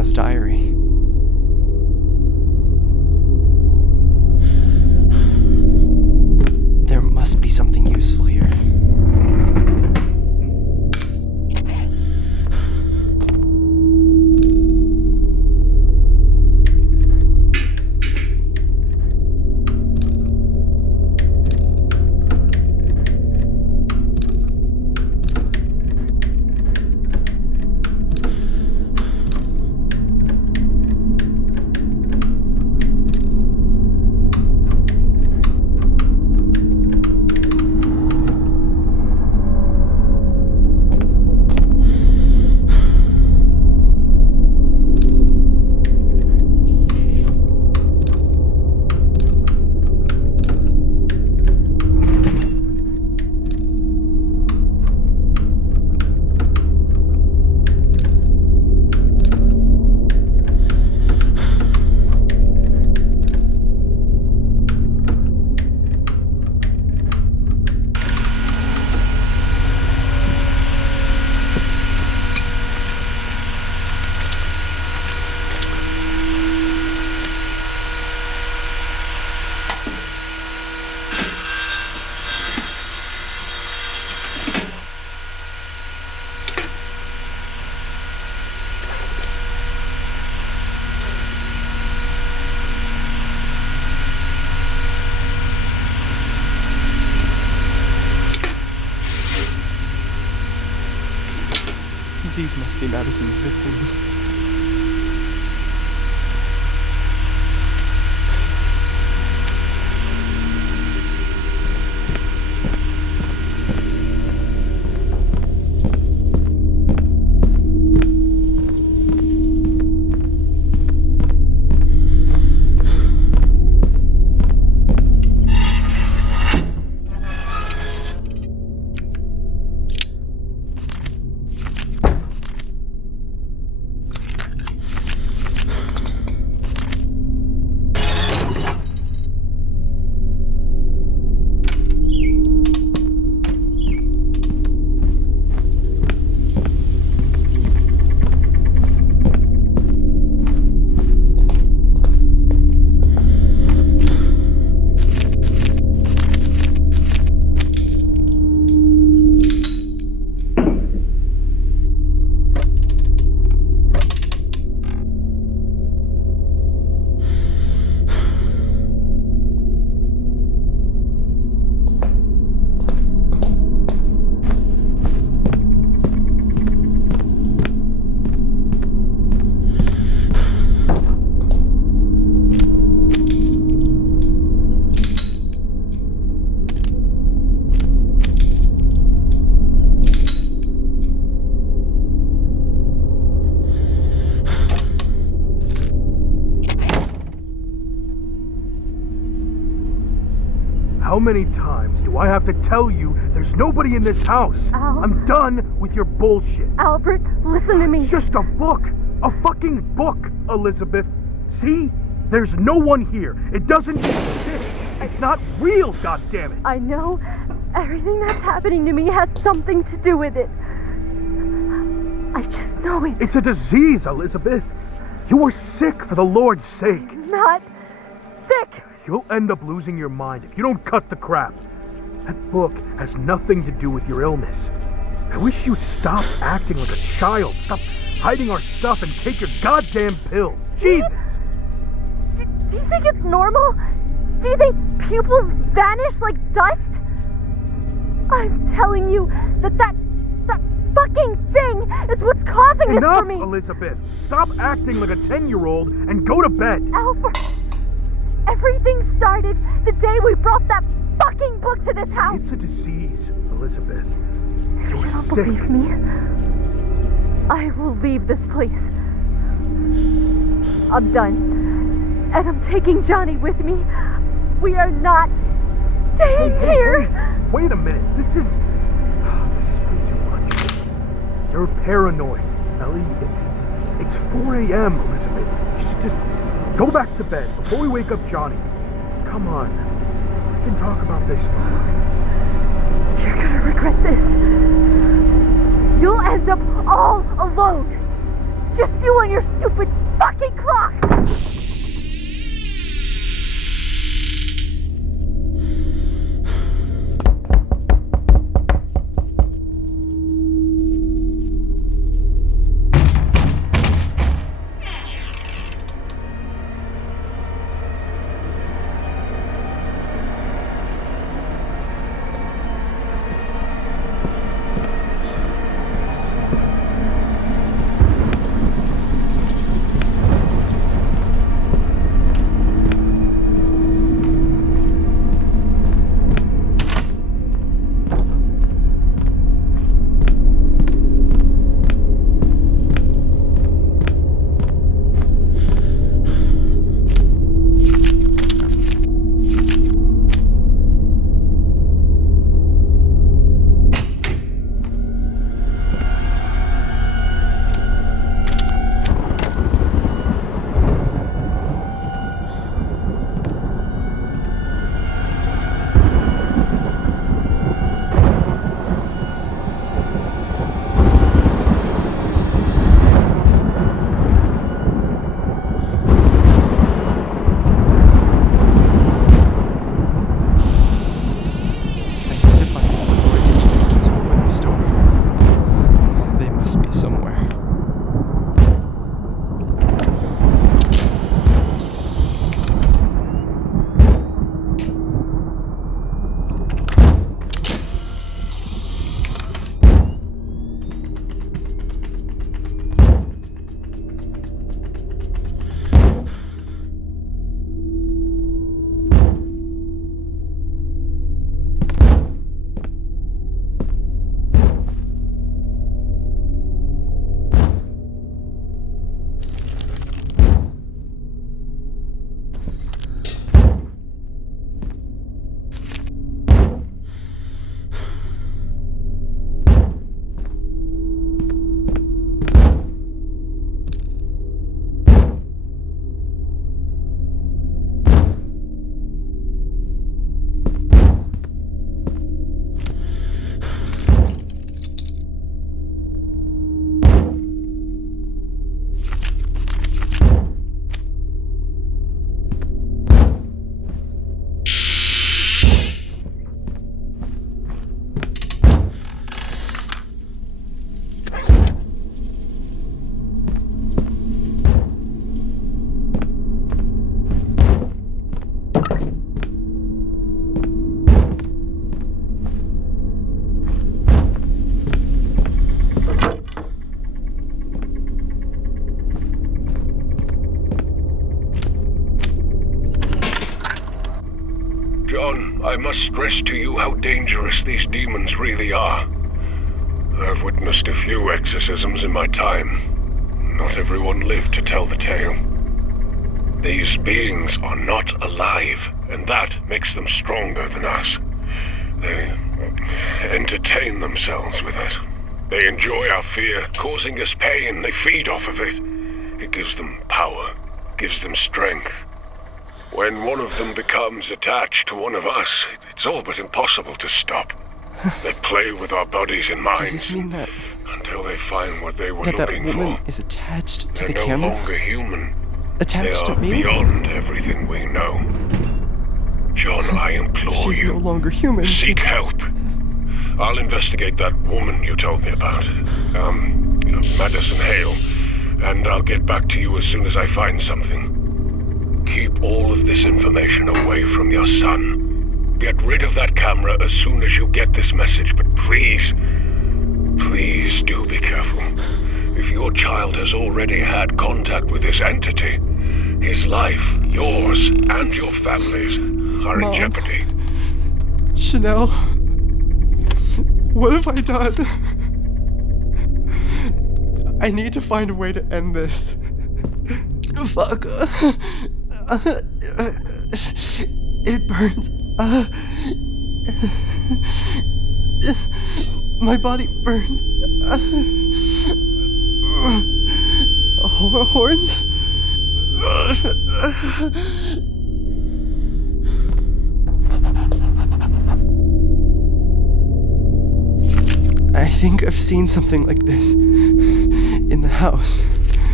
Grandma's diary. There must be something useful here. These must be Madison's victims. How many times do I have to tell you there's nobody in this house? Al. I'm done with your bullshit. Albert, listen to me. It's just a book. A fucking book, Elizabeth. See? There's no one here. It doesn't exist. It's not real, goddammit. I know. Everything that's happening to me has something to do with it. I just know it. It's a disease, Elizabeth. You are sick, for the Lord's sake. I'm not sick. You'll end up losing your mind if you don't cut the crap. That book has nothing to do with your illness. I wish you'd stop acting like a child. Stop hiding our stuff and take your goddamn pills. Jesus! Do you think it's normal? Do you think pupils vanish like dust? I'm telling you that fucking thing is what's causing this for me. Enough, Elizabeth. Stop acting like a 10-year-old and go to bed. Albert, everything started the day we brought that fucking book to this house. It's a disease, Elizabeth. If you You're don't sick. believe me, I will leave this place. I'm done. And I'm taking Johnny with me. We are not staying here. Wait a minute. This is way too much. You're paranoid, Ellie. It's 4 a.m., Elizabeth. Just go back to bed before we wake up Johnny. Come on. We can talk about this tomorrow. You're gonna regret this. You'll end up all alone. Just you and your stupid fucking clock! I need to find the 4 digits to open this door. They must be somewhere. John, I must stress to you how dangerous these demons really are. I've witnessed a few exorcisms in my time. Not everyone lived to tell the tale. These beings are not alive, and that makes them stronger than us. They entertain themselves with us. They enjoy our fear, causing us pain. They feed off of it. It gives them power, gives them strength. When one of them becomes attached to one of us, it's all but impossible to stop. They play with our bodies and minds. Does this mean that until they find what they were that looking woman for? is attached to They're the no camera? longer human. Attached They to are me? beyond everything we know. John, I implore She's you, no longer human. seek help. I'll investigate that woman you told me about. Madison Hale. And I'll get back to you as soon as I find something. Keep all of this information away from your son. Get rid of that camera as soon as you get this message, but please do be careful. If your child has already had contact with this entity, his life, yours, and your family's are in Mom. jeopardy. Chanel, what have I done? I need to find a way to end this. Fuck. It burns. My body burns. Horns? I think I've seen something like this in the house.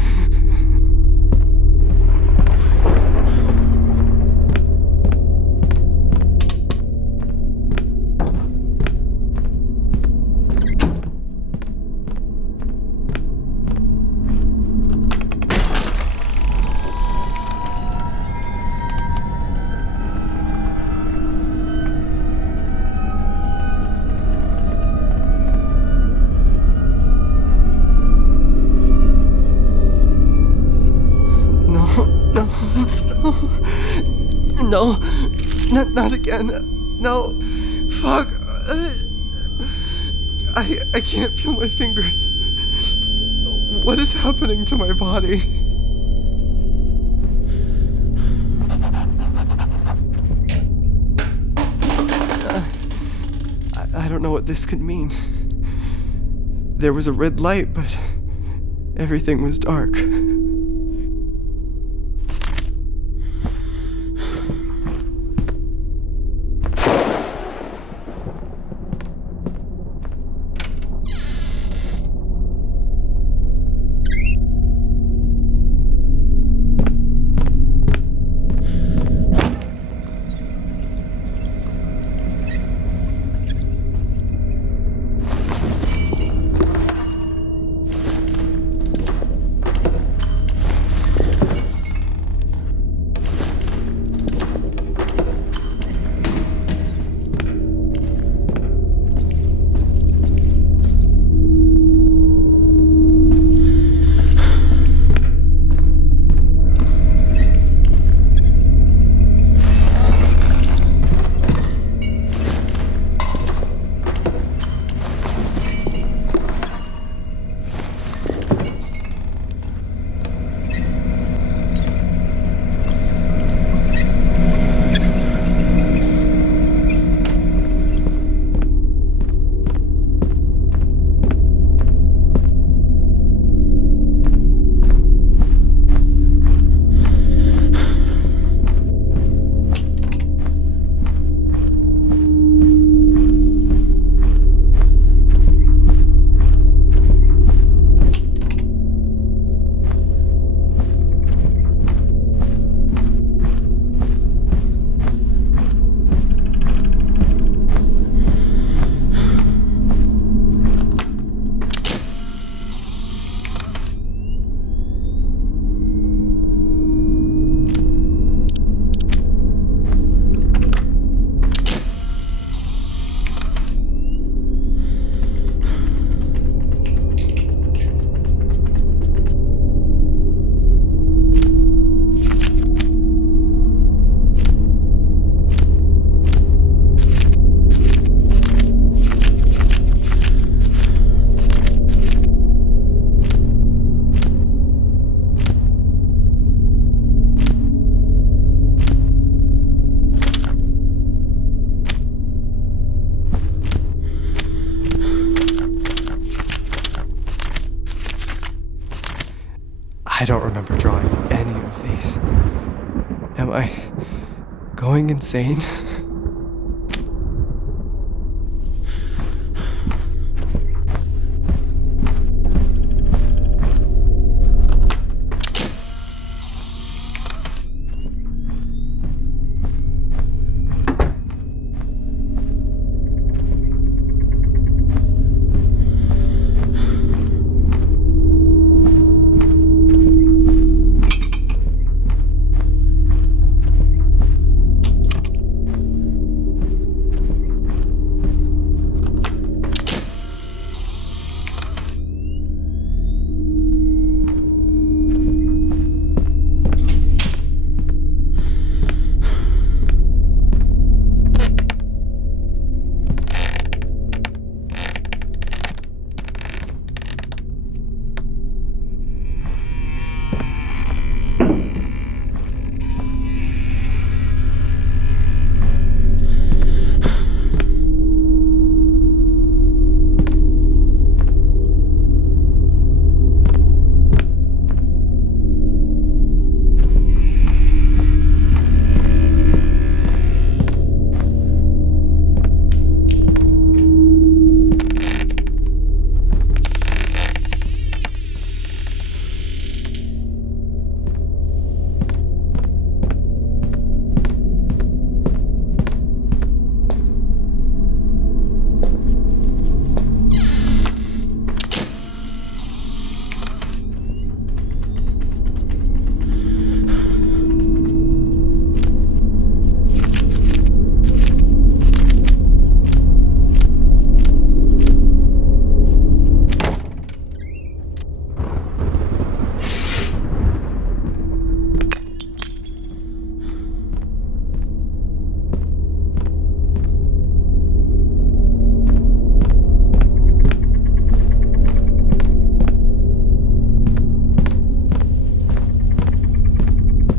No. Not again. No. Fuck. I can't feel my fingers. What is happening to my body? I don't know what this could mean. There was a red light, but everything was dark. I don't remember drawing any of these. Am I going insane?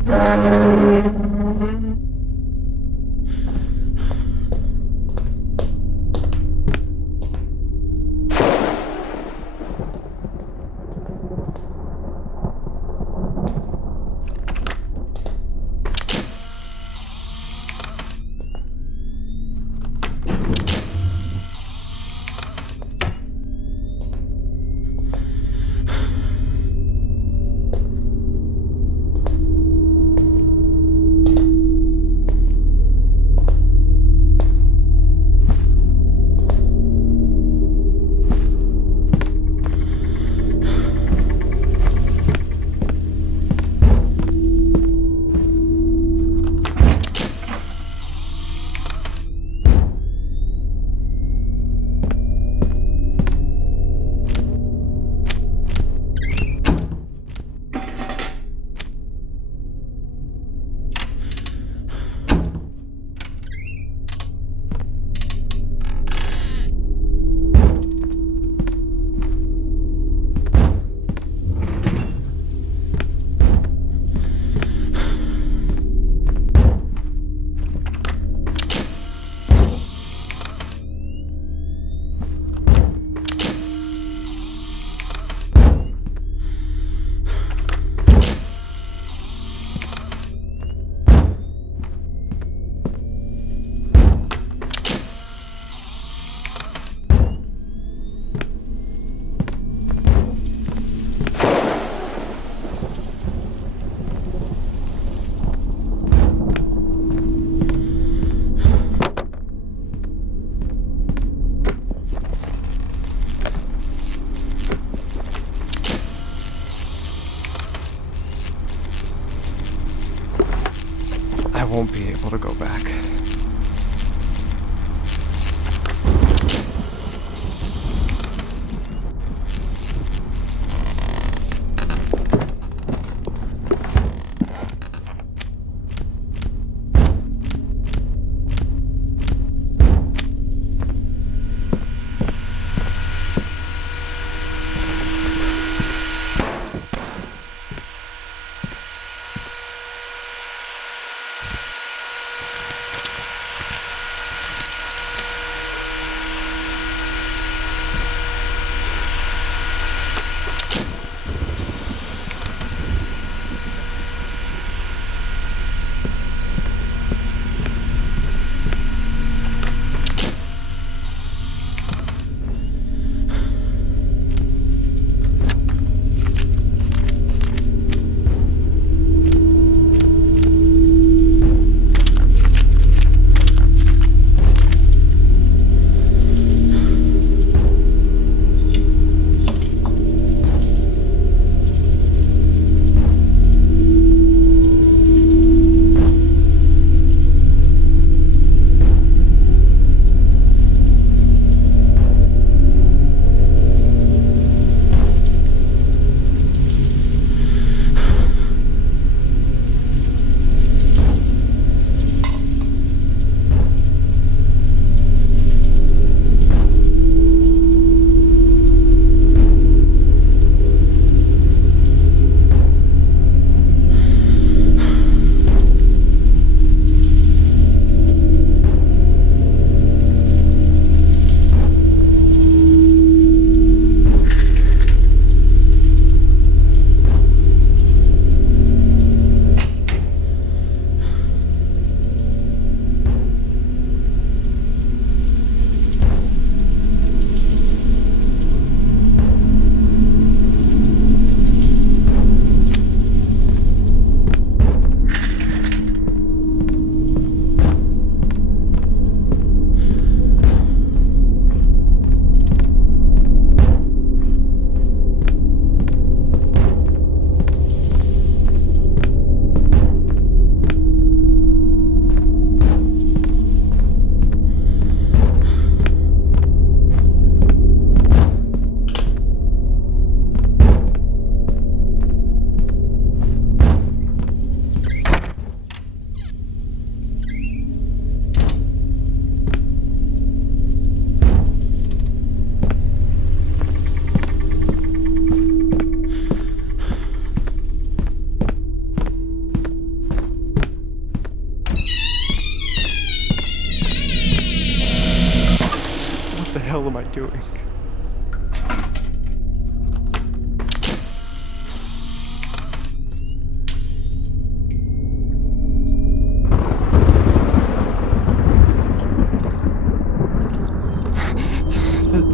I won't be able to go back.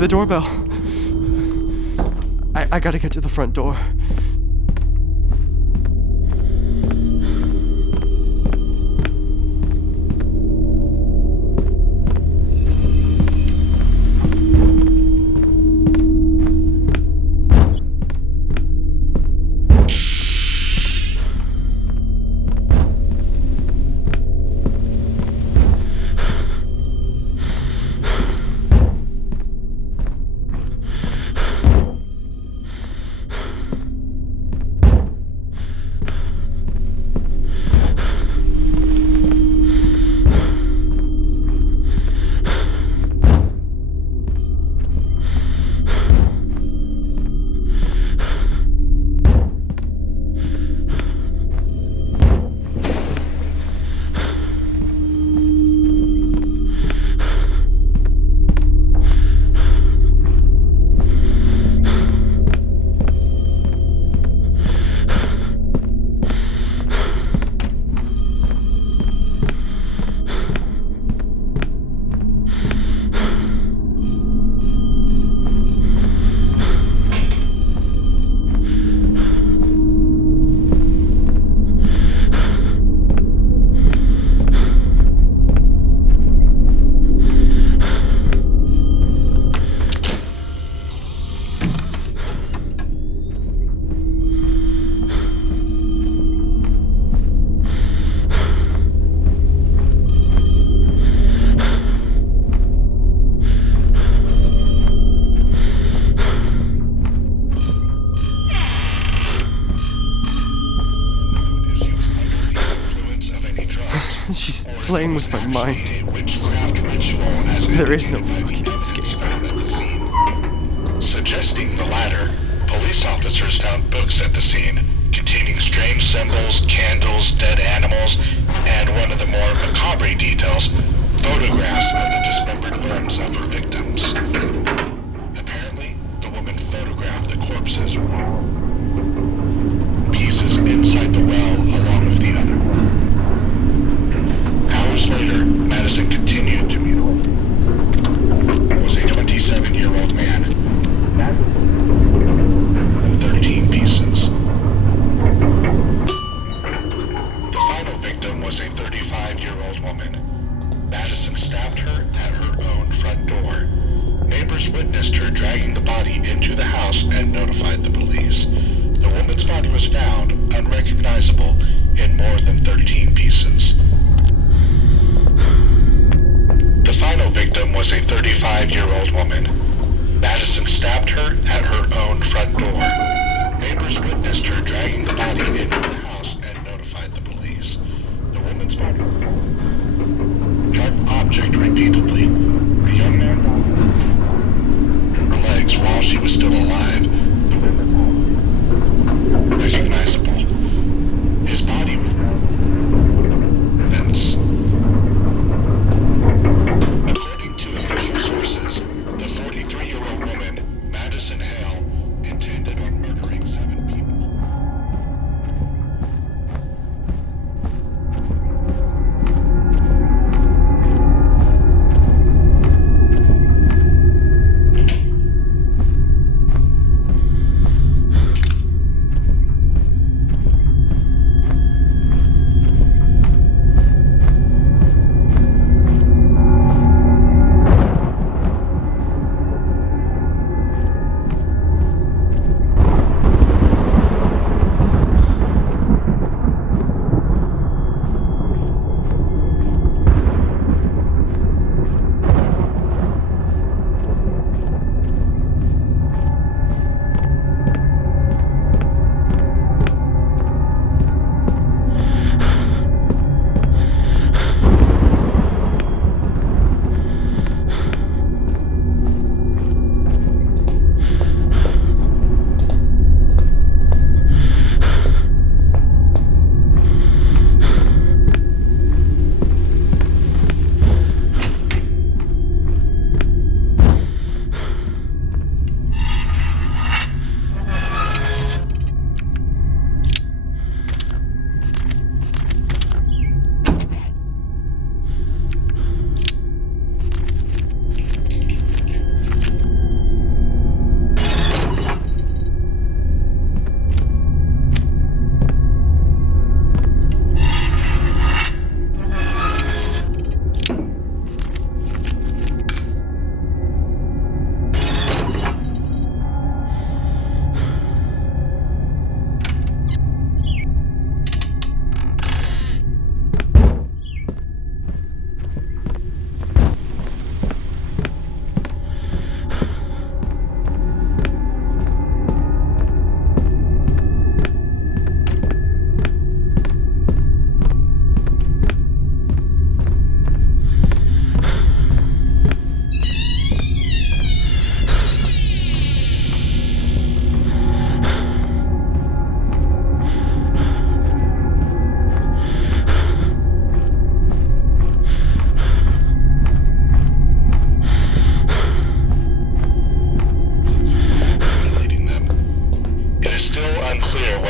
The doorbell. I gotta get to the front door. She's playing with my mind. There is no fucking escape. Suggesting the latter, police officers found books at the scene containing strange symbols, candles, dead animals, and one of the more macabre details, photographs of the dismembered limbs of her victims. Apparently, the woman photographed the corpses, pieces inside the well along with the other. Hours later, Madison continued to mutilate. It was a 27-year-old man. 13 pieces. The final victim was a 35-year-old woman. Madison stabbed her at her own front door. Neighbors witnessed her dragging the body into the house and notified the police.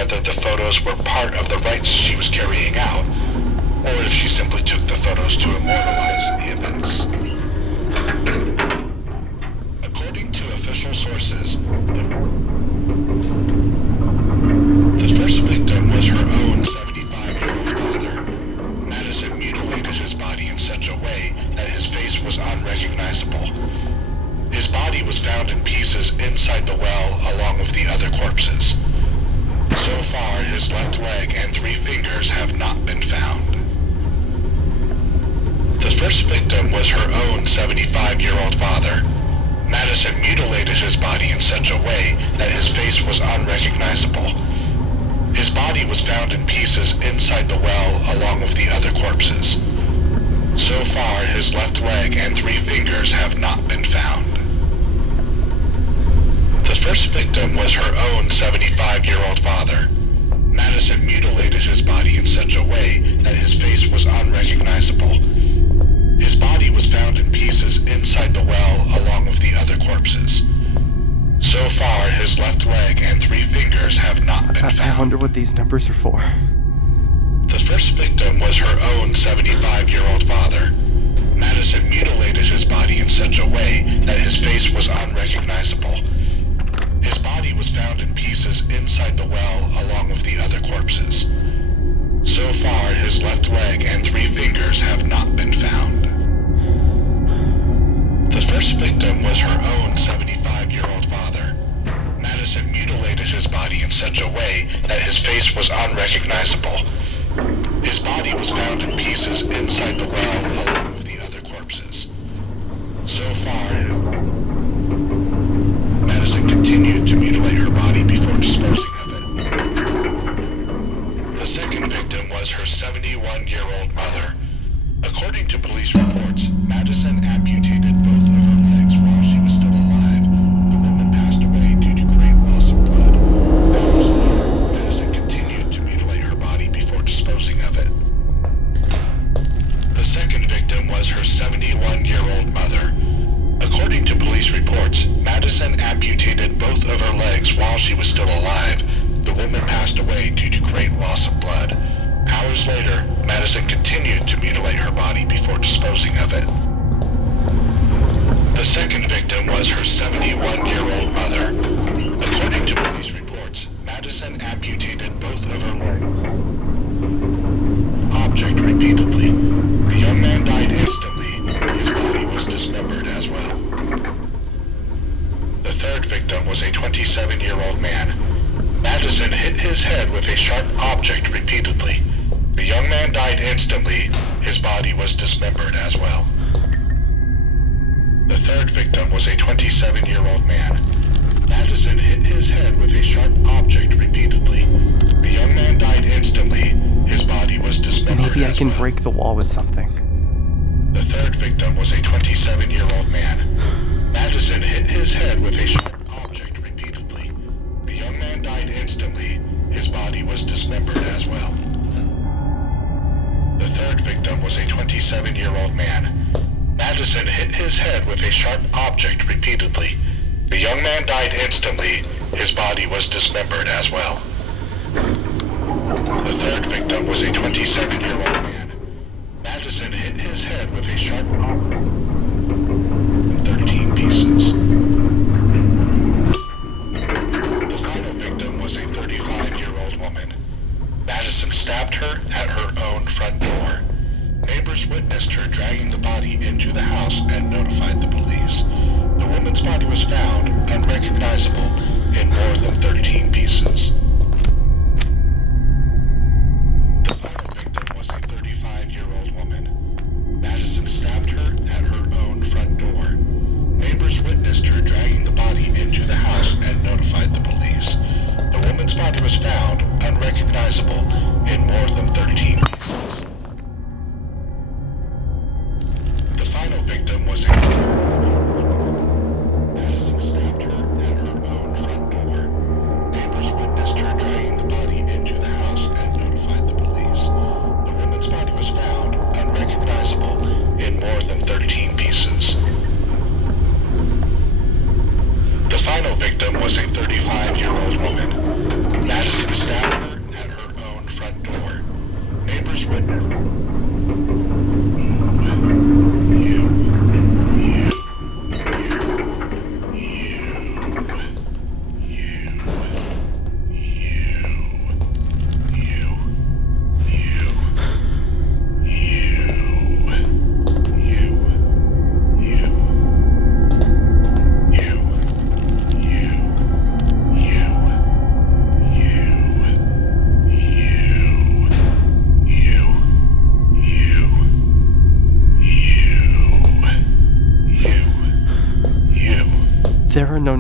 whether the photos were part of the rites she was carrying out, or if she simply took the photos to immortalize the events. According to official sources, the first victim was her own 75-year-old father. Madison mutilated his body in such a way that his face was unrecognizable. His body was found in pieces inside the well along with the other corpses. So far, his left leg and 3 fingers have not been found. The first victim was her own 75-year-old father. Madison mutilated his body in such a way that his face was unrecognizable. His body was found in pieces inside the well along with the other corpses. So far, his left leg and 3 fingers have not been found. The first victim was her own 75-year-old father. Madison mutilated his body in such a way that his face was unrecognizable. His body was found in pieces inside the well along with the other corpses. So far, his left leg and 3 fingers have not been found. I wonder what these numbers are for. The first victim was her own 75-year-old father. Madison mutilated his body in such a way that his face was unrecognizable. His body was found in pieces inside the well along with the other corpses. So far, his left leg and 3 fingers have not been found. The first victim was her own 75-year-old father. Madison mutilated his body in such a way that his face was unrecognizable. His body was found in pieces inside the well along with the other corpses. So far, Madison continued to mutilate her body before disposing of it. The second victim was her 71-year-old mother. According to police reports, Madison amputated both of her legs while she was still alive. The woman passed away due to great loss of blood. Hours later, Madison continued to mutilate her body before disposing of it. The second victim was her 71-year-old mother. According to police reports, Madison amputated both of her legs while she was still alive. The woman passed away due to great loss of blood. Hours later, Madison continued to mutilate her body before disposing of it. The second victim was her 71-year-old mother. According to police reports, Madison amputated both of her legs. Object repeatedly. The young man died instantly. His body was dismembered as well. The third victim was a 27-year-old man. Madison hit his head with a sharp object repeatedly. The young man died instantly. His body was dismembered as well. The third victim was a 27-year-old man. Madison hit his head with a sharp object repeatedly. The young man died instantly. His body was dismembered Maybe I as can well. break the wall with something. The third victim was a 27-year-old man. Madison hit his head with a sharp object repeatedly. The young man died instantly. His body was dismembered as well. The third victim was a 27-year-old man. Madison hit his head with a sharp object repeatedly. The young man died instantly. His body was dismembered as well. The third victim was a 27-year-old man. Madison hit his head with a sharp object. 13 pieces. The final victim was a 35-year-old woman. Madison stabbed her at her own front door. Neighbors witnessed her dragging the body into the house and notified the police. The woman's body was found unrecognizable in more than 13 pieces. The final victim was a 35-year-old woman. Madison stabbed her at her own front door. Neighbors witnessed her dragging the body into the house and notified the police. The woman's body was found unrecognizable in more than 13 pieces. The final victim was a Madison stabbed her at her own front door. Neighbors witnessed her dragging the body into the house and notified the police. The woman's body was found unrecognizable in more than 13 pieces. The final victim was a 35-year-old woman. Madison stabbed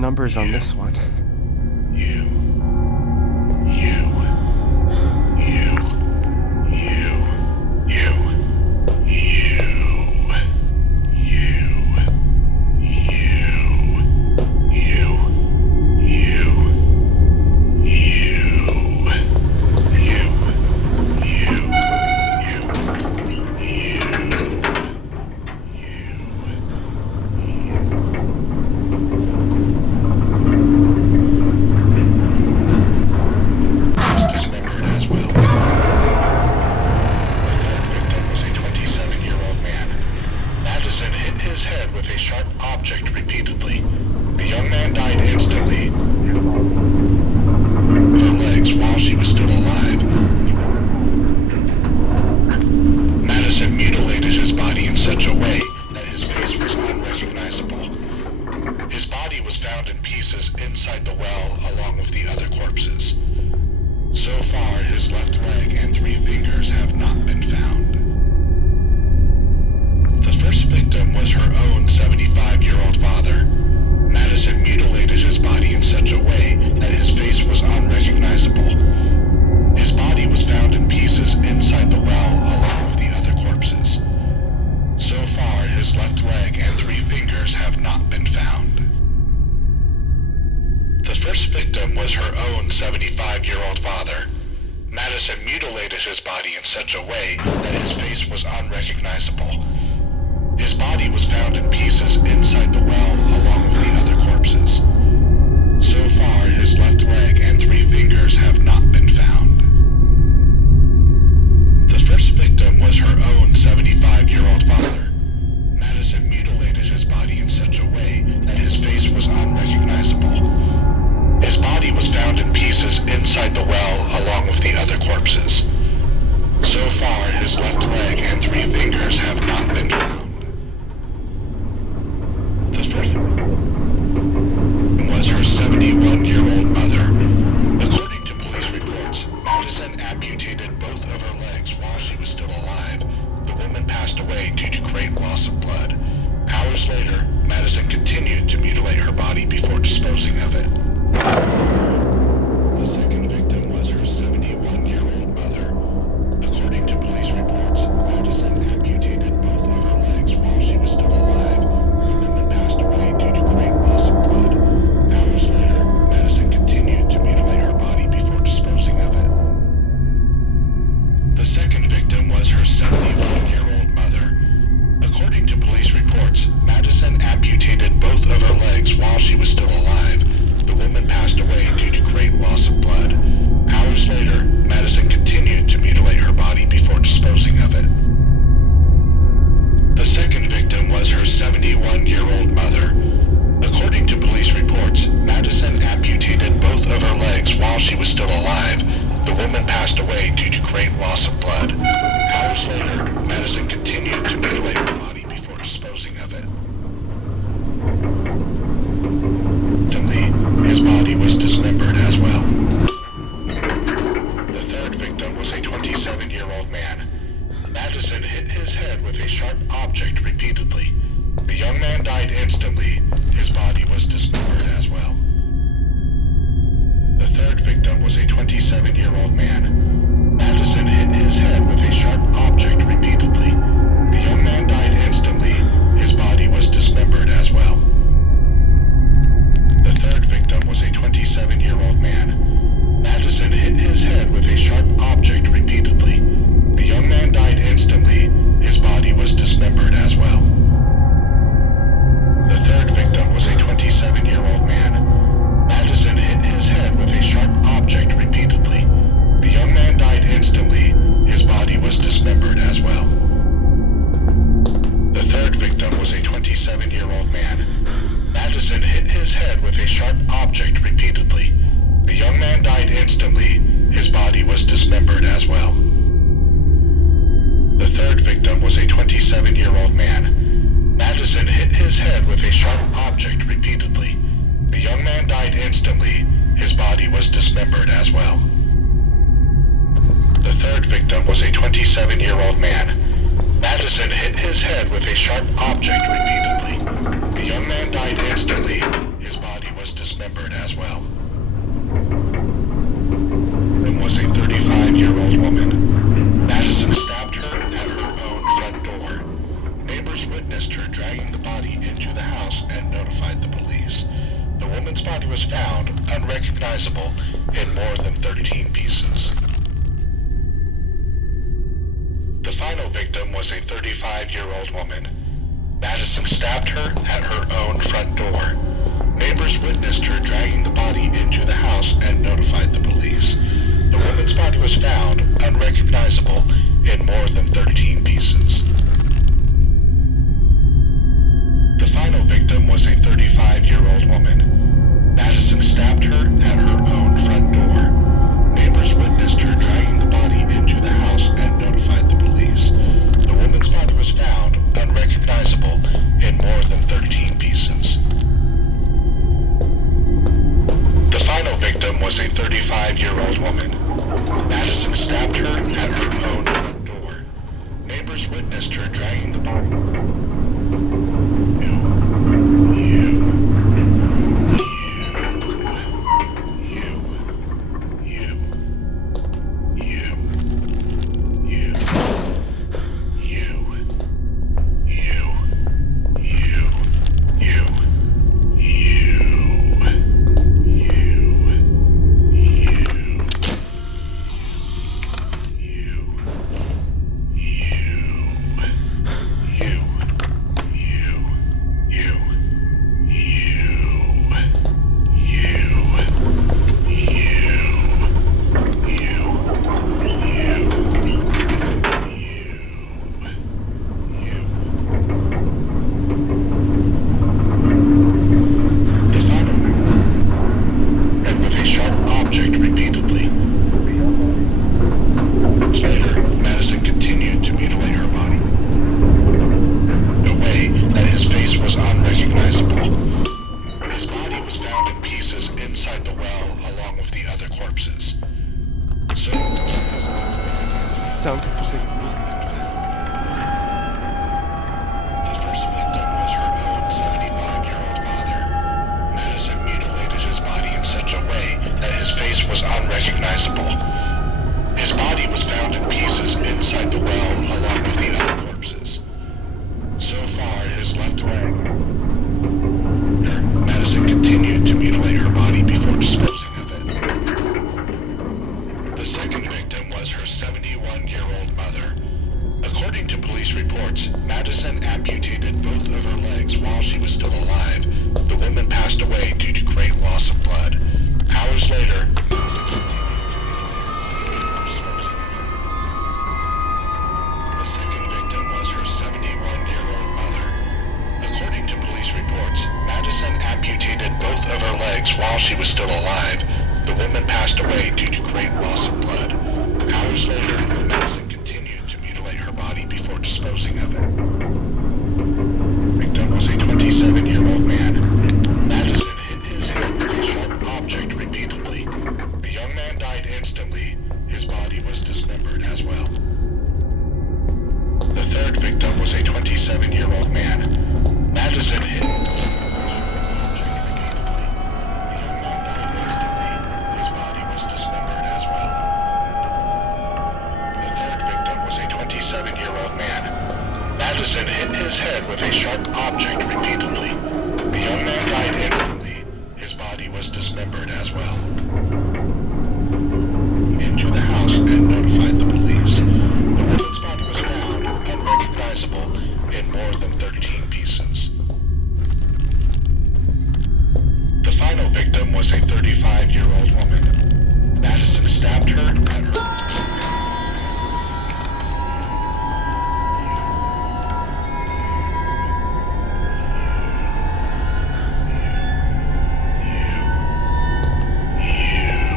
numbers on this one. You. Madison hit his head with a sharp object repeatedly. The young man died instantly. Her legs while she was still alive. Madison mutilated his body in such a way that his face was unrecognizable. His body was found in pieces inside the well along with the other corpses. So far, his left leg and 3 fingers have not been found. The first victim was her own 75-year-old father. Madison mutilated his body in such a way that his face was unrecognizable. His body was found in pieces inside the well along with the other corpses. So far, his left leg and 3 fingers have not been found. The first victim was her own 75-year-old father. Madison mutilated his body in such a way that his face was unrecognizable. His body was found in pieces inside the well along with the other corpses. So far, his left leg and 3 fingers have not been found. The first victim was her own 75-year-old father. Madison mutilated his body in such a way that his face was unrecognizable. His body was found in pieces inside the well along with the other corpses. So far, his left leg and 3 fingers have not been found. The first was her 71-year-old mother. According to police reports, Madison amputated both of her legs while she was still alive. The woman passed away due to great loss of blood. Hours later, Madison continued to mutilate her body before disposing of it. The second victim was her 71-year-old mother. According to police reports, Madison amputated both of her legs while she was still alive. The woman passed away due to great loss of blood. Hours later, Madison continued to mutilate her body before disposing of it. The second victim was her 71-year-old mother. According to police reports, Madison amputated both of her legs while she was still alive. The woman passed away due to great loss of blood. Hours later, Madison continued to mutilate her body before disposing of it. The second victim was her 71-year-old mother. According to police reports, Madison amputated both of her legs while she was still alive. The woman passed away due to great loss of blood. Hours later, Madison continued to mutilate her body before disposing of it. His body was dismembered as well. The third victim was a 27-year-old man. Madison hit his head with a sharp object repeatedly. The young man died instantly. His body was dismembered as well. The third victim was a 27-year-old man. Madison hit his head with a sharp object repeatedly. The young man died instantly. His body was dismembered as well. The third victim was a 27-year-old man. Madison hit his head with a sharp object repeatedly. The young man died instantly. His body was dismembered as well. The third victim was a 27-year-old man. Madison hit his head with a sharp object repeatedly. The young man died instantly. His body was dismembered as well. The third victim was a 27-year-old man. Madison hit his head with a sharp object repeatedly. The young man died instantly. His body was dismembered as well. The third victim was a 27-year-old man. Madison hit his head with a sharp object repeatedly. The young man died instantly. His body was dismembered as well. The third victim was a 27-year-old man. Madison hit his head with a sharp object repeatedly. The young man died instantly. His body was dismembered. dismembered as well. One was a 35-year-old woman. Madison stabbed her at her own front door. Neighbors witnessed her dragging the body into the house and notified the police. The woman's body was found unrecognizable in more than 13 pieces. The final victim was a 35-year-old woman. Madison stabbed her at her own front door. Neighbors witnessed her dragging the body into the house and notified the police. The woman's body was found unrecognizable in more than 13 pieces. The final victim was a 35-year-old woman. Madison stabbed her at her own front door. Neighbors witnessed her dragging the body into the house and notified the police. The woman's body was found unrecognizable in more than 13 pieces. The final victim was a 35-year-old woman. Madison stabbed her at her own front door. Neighbors witnessed her dragging the body. Sounds like something's moving. The first victim was her own 75-year-old father. Madison mutilated his body in such a way that his face was unrecognizable. His body was found in pieces inside the well along with the other corpses. So far, his left leg. Madison continued to mutilate her body before disposing of it. The second victim was her 71-year-old mother. According to police reports, Madison amputated both of her legs while she was still alive. The woman passed away due to great loss of blood. Hours later, the second victim was her 71-year-old mother. According to police reports, Madison amputated both of her legs while she was still alive. The woman passed away due to great loss of blood. Hours later, Madison continued to mutilate her body before disposing of it. Victim was a 27-year-old man. Madison hit his head with a sharp object repeatedly. The young man died instantly. His body was dismembered as well. The third victim was a 27-year-old man. Madison hit Madison hit his head with a sharp object repeatedly. The young man died instantly. His body was dismembered as well. Into the house and notified the police. The woman's body was found unrecognizable in more than 13 pieces. The final victim was a 35-year-old woman. Madison stabbed her at her You.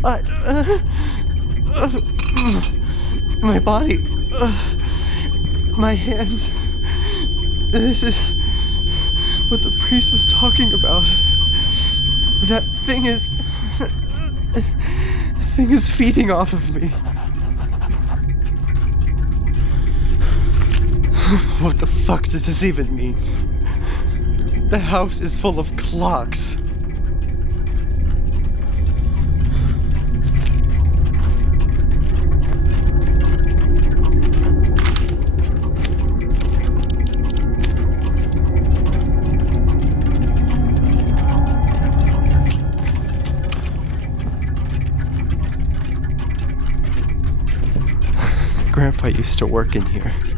My body. My hands. This is what the priest was talking about. That thing is feeding off of me. What the fuck does this even mean? The house is full of clocks. Grandpa used to work in here.